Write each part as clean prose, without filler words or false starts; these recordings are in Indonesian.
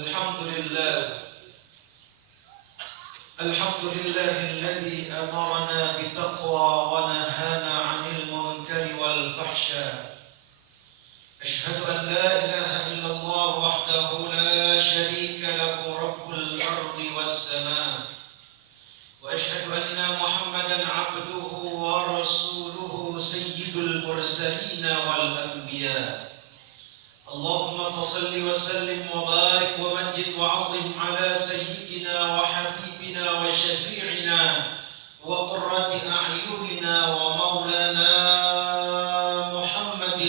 الحمد لله الحمد لله الذي أمرنا بالتقوى ونهانا عن المنكر والفحشاء. أشهد أن لا إله إلا الله وحده لا شريك له رب الأرض والسماء، وأشهد أن محمدا عبده ورسوله سيد المرسلين والأنبياء. اللهم فصل وسلم وبارك ومجد وعظم على سيدنا وحبيبنا وشفيعنا وقرة أعيننا ومولانا محمد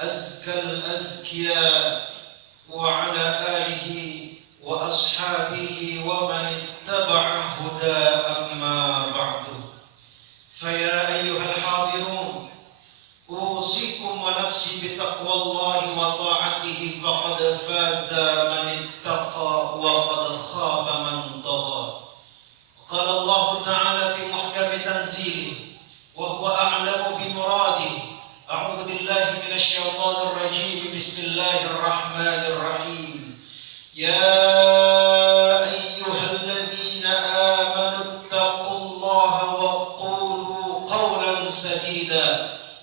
أزكى الأزكياء وعلى آله وأصحابه ومن اتبع هدى. أما بعد، فيا أيها الحاضرون، أوصيكم ونفسي بتقوى الله وطاعته، فقد فاز من اتقى وقد خاب من طغى. قال الله تعالى في محكم تنزيله وهو أعلم بمراده: أعوذ بالله من الشيطان الرجيم، بسم الله الرحمن الرحيم. يا أيها الذين آمنوا اتقوا الله وقولوا قولا سديدا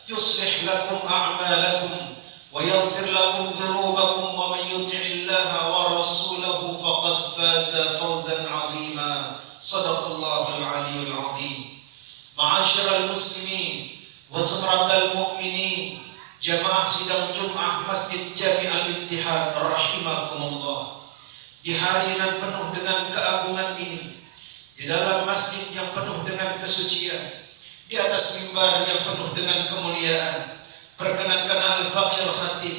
يصلح لكم أعمالكم ويغفر لكم ذنوبكم، ومن يطع الله ورسوله فقد فاز فوزا عظيما. صدق الله العلي العظيم. معاشر المسلمين وزمرة المؤمنين، jamaah sidang Jum'ah Masjid Jami' Al-Ittihad rahimakumullah. Di hari yang penuh dengan keagungan ini, di dalam masjid yang penuh dengan kesucian, di atas mimbar yang penuh dengan kemuliaan, perkenankan Al-Faqih Al-Khatib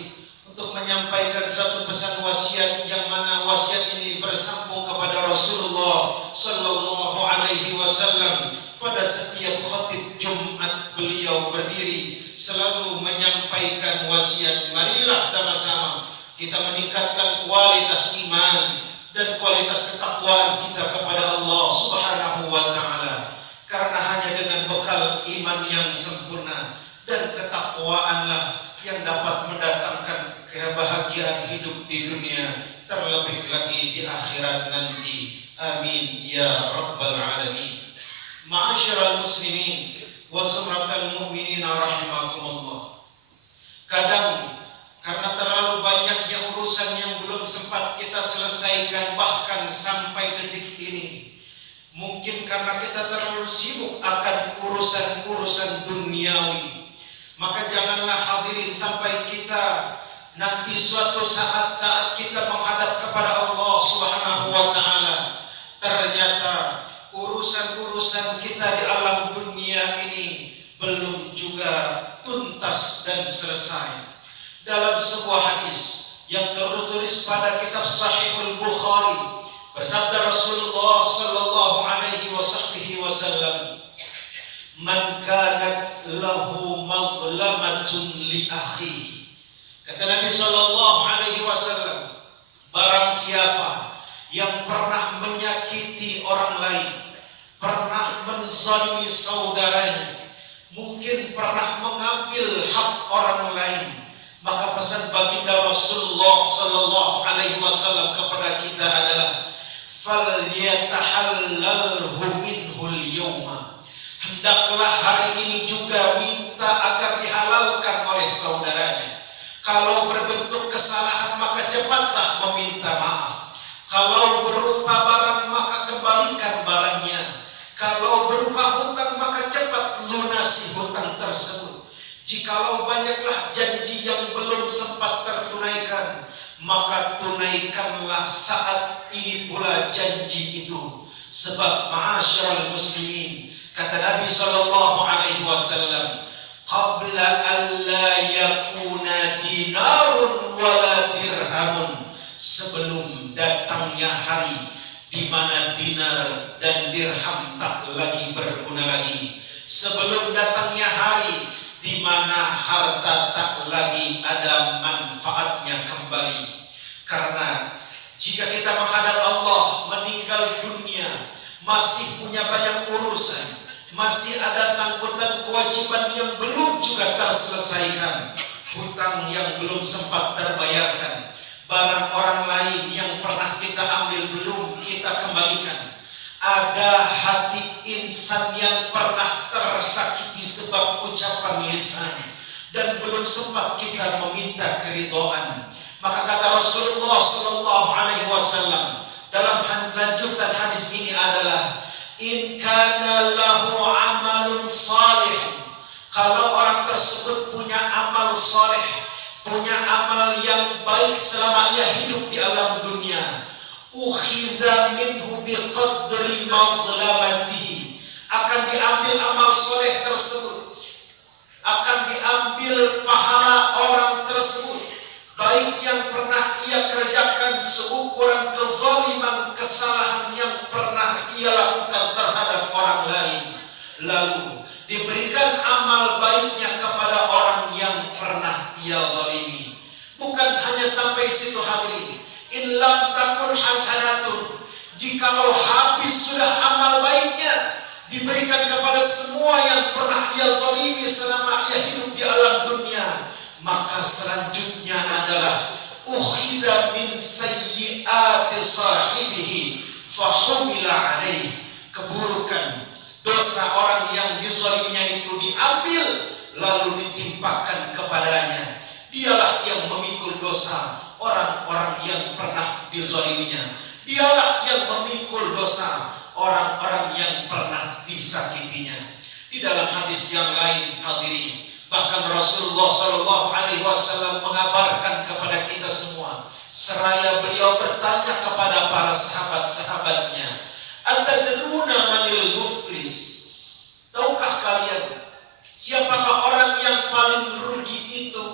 untuk menyampaikan satu pesan wasiat, yang mana wasiat ini bersambung kepada Rasulullah sallallahu alaihi wasallam. Pada setiap khatib Jumat beliau berdiri selalu menyampaikan wasiat. Marilah sama-sama kita meningkatkan kualitas iman dan kualitas ketakwaan kita kepada Allah Subhanahu wa taala. Karena hanya dengan bekal iman yang sempurna dan ketakwaanlah yang dapat mendatangkan kebahagiaan hidup di dunia, terlebih lagi di akhirat nanti. Amin ya rabbal alamin. Ma'asyiral muslimin wa sumratal mu'minin rahimakumullah. Kadang karena terlalu banyaknya urusan yang belum sempat kita selesaikan, bahkan sampai detik ini, mungkin karena kita terlalu sibuk akan urusan-urusan duniawi, maka janganlah hadirin sampai kita nanti suatu saat kita menghadap kepada Allah Subhanahu wa taala, ternyata urusan-urusan kita di alam dunia ini belum juga tuntas dan selesai. Dalam sebuah hadis yang tertulis pada kitab Sahihul Bukhari, bersabda Rasulullah sallallahu alaihi wasallam, "Man kanat lahu mazlamatun li akhihi." Kata Nabi sallallahu alaihi wasallam, barang siapa yang pernah menyakiti orang lain, pernah menzalimi saudaranya, mungkin pernah mengambil hak orang lain, maka pesan baginda Rasulullah sallallahu alaihi wasallam kepada kita adalah falyatahallalhu minhul yawma. Hendaklah hari ini juga minta agar dihalalkan oleh saudaranya. Kalau berbentuk kesalahan, maka cepatlah meminta maaf. Kalau berupa barang, maka kembalikan barangnya. Kalau berupa hutang, maka cepat lunasi hutang tersebut. Jikalau banyaklah janji yang belum sempat tertunaikan, maka tunaikanlah saat ini pula janji itu. Sebab ma'asyiral muslimin, kata Nabi sallallahu alaihi wasallam, qabla an la yakuna dinarun wala dirhamun, sebelum datangnya hari di mana dinar dan dirham tak lagi berguna lagi, sebelum datangnya hari di mana harta tak lagi ada manfaatnya kembali. Karena jika kita menghadap Allah, meninggal dunia, masih punya banyak urusan, masih ada sangkutan kewajiban yang belum juga terselesaikan, hutang yang belum sempat terbayarkan, barang orang lisan dan belum sempat kita meminta keridhaan. Maka kata Rasulullah sallallahu alaihi wasallam dalam lanjutan hadis ini adalah in kana lahu amalun salih, kalau orang tersebut punya amal saleh, punya amal yang baik selama ia hidup di alam dunia, ukhidha minhu biqadri mazlamatihi, akan diambil amal soleh tersebut, akan diambil pahala orang tersebut, baik yang pernah ia kerjakan seukuran kezaliman, kesalahan yang pernah ia lakukan terhadap orang lain, lalu diberikan amal baiknya kepada orang yang pernah ia zalimi. Bukan hanya sampai situ hadirin, in lam takun hasanatun, jikalau habis sudah amal baiknya diberikan kepada semua yang pernah ia zalimi selama ia hidup di alam dunia, maka selanjutnya adalah ukhida min sayyiati sahibihi fahumila alaih, keburukan dosa orang yang dizaliminya itu diambil lalu ditimpakan kepadanya. Dialah yang memikul dosa orang-orang yang pernah dizaliminya. Dialah yang memikul dosa orang-orang yang pernah disakitinya. Di dalam hadis yang lain hadirin, bahkan Rasulullah sallallahu alaihi wasallam mengabarkan kepada kita semua, seraya beliau bertanya kepada para sahabat-sahabatnya, atadruna manil muflis, tahukah kalian siapakah orang yang paling rugi itu?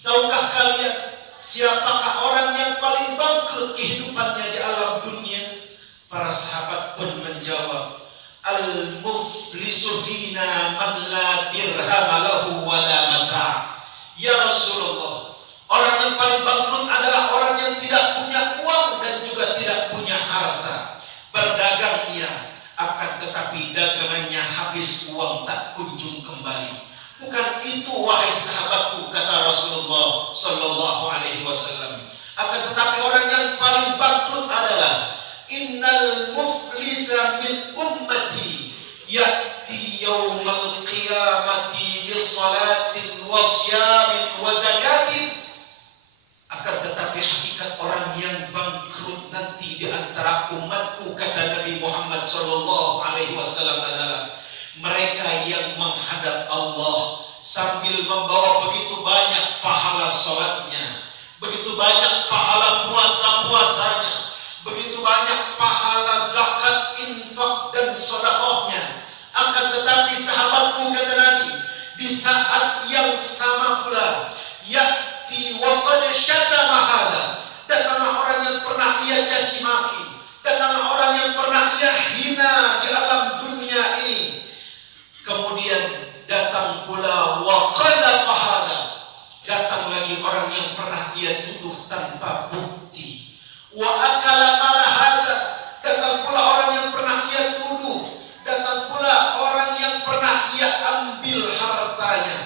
Tahukah kalian siapakah orang yang paling bangkrut kehidupannya di alam dunia? Para sahabat pun menjawab, al-muflisu fina man la dirham lahu wa la mata'. Ya Rasulullah, orang yang paling bangkrut adalah orang yang tidak punya uang dan juga tidak punya harta. Berdagang ia, akan tetapi dagangannya habis, uang tak kunjung kembali. Bukan itu wahai sahabatku, kata Rasulullah sallallahu alaihi wasallam. Akan tetapi orang yang paling bangkrut adalah innal muflisa min ummati ya'ti yaumal qiyamati bi salatin wa siyamin wa zakatin. Akan tetapi hakikat orang yang bangkrut nanti di antara umatku, kata Nabi Muhammad sallallahu alaihi wasallam, adalah mereka yang menghadap Allah sambil membawa begitu banyak pahala salatnya, begitu banyak pahala puasa-puasanya, begitu banyak pahala zakat, infak dan sedekahnya. Akan tetapi sahabatku, kata Nabi, di saat yang sama pula ya'ti wa qad syatama hada, datanglah orang yang pernah ia caci maki, datanglah orang yang pernah ia hina di alam dunia ini. Kemudian datang pula wa qadha hada, datang lagi orang yang pernah ia tuduh tanpa bukti. Wa akala mala hada, datang pula orang yang pernah ia tuduh, datang pula orang yang pernah ia ambil hartanya,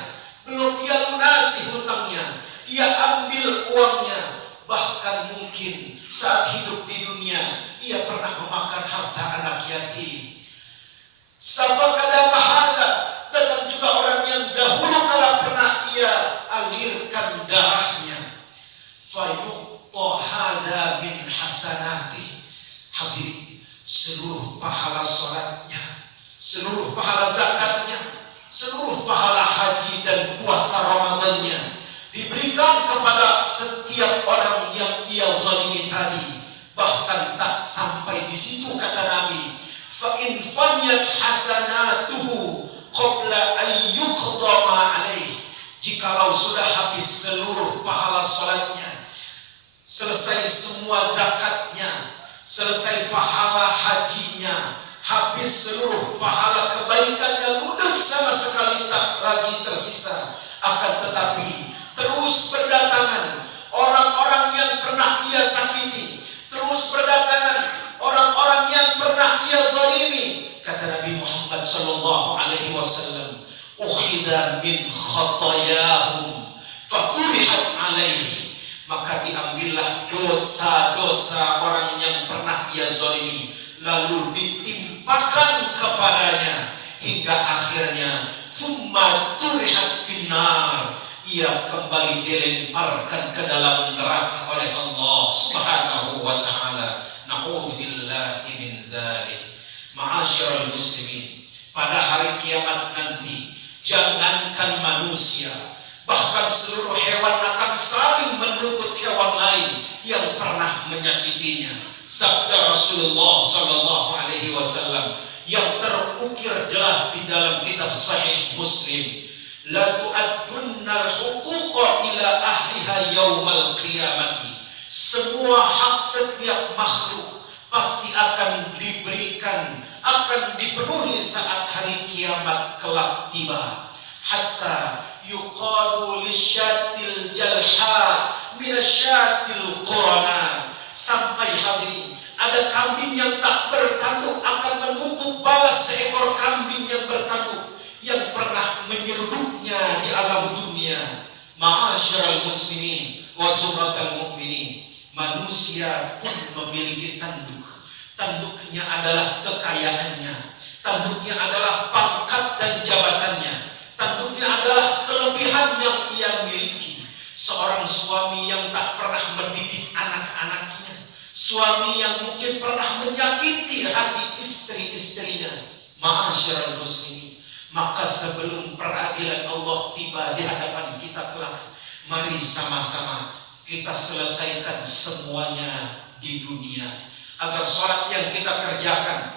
belum ia lunasi hutangnya, ia ambil uangnya, bahkan mungkin saat hidup di dunia ia pernah memakan harta anak yatim. Safakada mahada, datang juga orang yang dahulu kala pernah ia alirkan darahnya. Fayuqta hada min hasanati. Hadirin, seluruh pahala salatnya, seluruh pahala zakatnya, seluruh pahala haji dan puasa Ramadannya diberikan kepada setiap orang yang ia zalimi tadi. Bahkan tak sampai di situ, kata Nabi, fa in faniyat hasanatuhu qabla an yuqda ma alaih, jikalau sudah habis seluruh pahala salatnya, selesai semua zakatnya, selesai pahala hajinya, habis seluruh pahala kebaikannya, ludes sama sekali tak lagi tersisa. Akan tetapi terus berdatangan orang-orang yang pernah ia sakiti, terus berdatangan orang-orang yang pernah ia zalimi. Kata Nabi Muhammad sallallahu alaihi wasallam, ukhida min khatayahum faturihat alaihi, maka diambillah dosa-dosa orang yang pernah ia zalimi, lalu ditimpakan kepadanya hingga akhirnya thumma turihat ia kembali dilemparkan ke dalam neraka oleh Allah Subhanahu wa taala. Na'udzubillahi min dzalik. Ma'asyiral muslimin, pada hari kiamat nanti jangankan manusia, bahkan seluruh hewan akan saling menuntut hewan lain yang pernah menyakitinya. Sabda Rasulullah sallallahu alaihi wasallam yang terukir jelas di dalam kitab Sahih Muslim, la tu'addunnal huquqa ila ahliha yaumal qiyamati. Semua hak setiap makhluk pasti akan diberikan, akan dipenuhi saat hari kiamat kelak tiba. Hatta yuqalu lisyatil jalha minasyatil qurana. Sampai hadirin, ada kambing yang tak bertanduk akan menuntut balas seekor kambing yang bertanduk yang pernah menyeruduknya di alam dunia. Ma'asyiral muslimin wa zumratal mu'minin, manusia pun memiliki tanduk. Tanduknya adalah kekayaannya, tanduknya adalah pangkat dan jabatannya, tanduknya adalah kelebihan yang ia miliki. Seorang suami yang tak pernah mendidik anak-anaknya, suami yang mungkin pernah menyakiti hati istri-istrinya. Ma'asyiral muslimin, maka sebelum peradilan Allah tiba di hadapan kita kelak, mari sama-sama kita selesaikan semuanya di dunia, agar sholat yang kita kerjakan,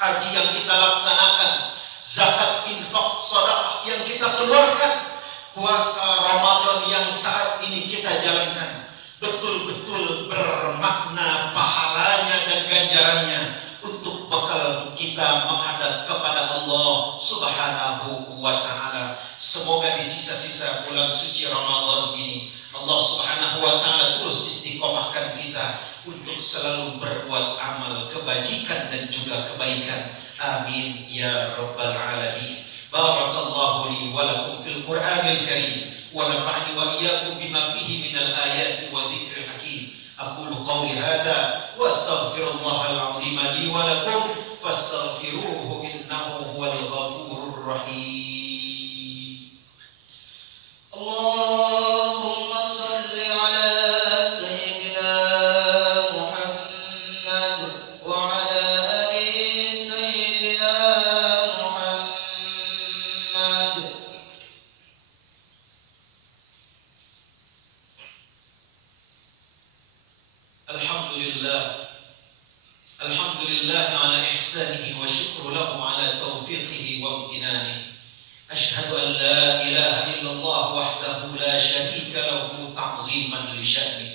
haji yang kita laksanakan, zakat, infak, sedekah yang kita keluarkan, puasa Ramadan yang saat ini kita jalankan, betul-betul bermakna pahalanya dan ganjarannya untuk bekal kita menghadap kepada Allah Subhanahu wa taala. Semoga di sisa-sisa bulan suci Ramadan ini Allah Subhanahu wa taala terus istiqomahkan kita untuk selalu berbuat amal kebajikan dan juga kebaikan. Amin ya rabbal alamin. Barakallahu li wa lakum fil Qur'anil Karim wa nafa'ani wa iyyakum bima fihi minal ayati wa dzikril hakim. Aqulu qawli hadza wa astaghfirullahal azim li wa lakum fastaghfiruhu innahu huwal ghafurur rahim. Allahumma shalli ala sayyidina Muhammad wa ala ali sayyidina Muhammad. Alhamdulillah ala ihsanihi wa syukru lahu ala taufiqihi wa imtinanihi. Ashhadu an la ilaha illallah wahdahu la syarika lahu ta'ziman li sya'ni,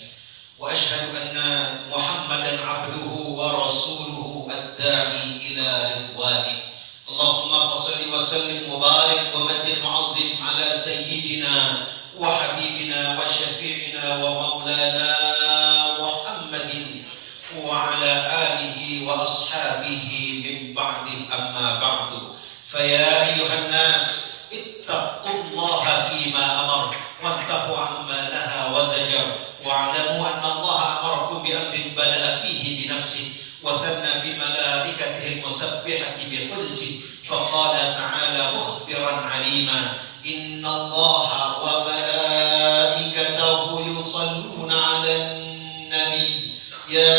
wa ashhadu anna Muhammadan abduhu wa rasuluhu ad-da'i ila ridwani. Allahumma fassalli wa sallim wa barik wa maddil mu'azzim ala sayyidina wa habibina wa syafi'ina wa maulana Muhammadin wa ala alihi wa ashabihi min ba'di, amma ba'du. Faya ayyuhan nas ittaqullaha fima amar wantahu amma naha wa zajar wa'lamu anna Allah amarakum bi amrin bada'a fihi bi nafsihi wa thanna bi malaikatihi al-musabbihati bi qudsihi faqala ta'ala mukhbiran 'alima inna Allah wa malaikatahu yusalluna 'alan nabi ya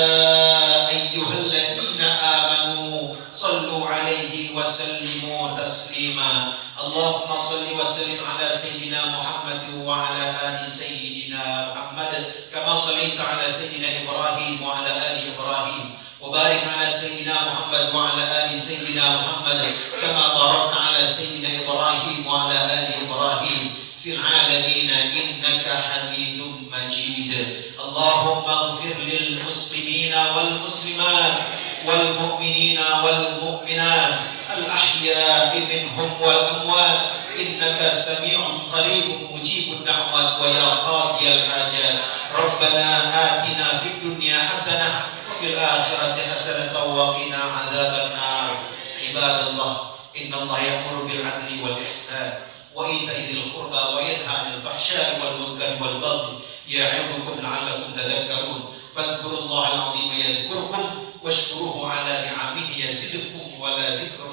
ayyuhalladzina amanu sallu 'alaihi wa sallimu taslima. Allahumma salli wa sallim ala sayyidina Muhammad wa ala ali sayyidina Muhammad kama sallaita ala sayyidina Ibrahim wa ala ali Ibrahim wa barik ala sayyidina Muhammad wa ala ali sayyidina Muhammad kama barakta ala sayyidina Ibrahim wa ala ali Ibrahim fil alamin innaka Hamidum Majid. Allahumma ighfir lil muslimina wal muslimat wal mu'minina wal mu'minat الأحياء منهم والأموات إنك سميع قريب مجيب الدعوات ويا قاضي الحاجات. ربنا آتنا في الدنيا حسنة وفي الآخرة حسنة وقنا عذاب النار. عباد الله إن الله يأمر بالعدل والإحسان وإيتاء ذي القربى وينهى عن الفحشاء والمنكر والبغي يعظكم لعلكم تذكرون. فاذكروا الله العظيم يذكركم واشكروه على نعمه يزدكم ولذكر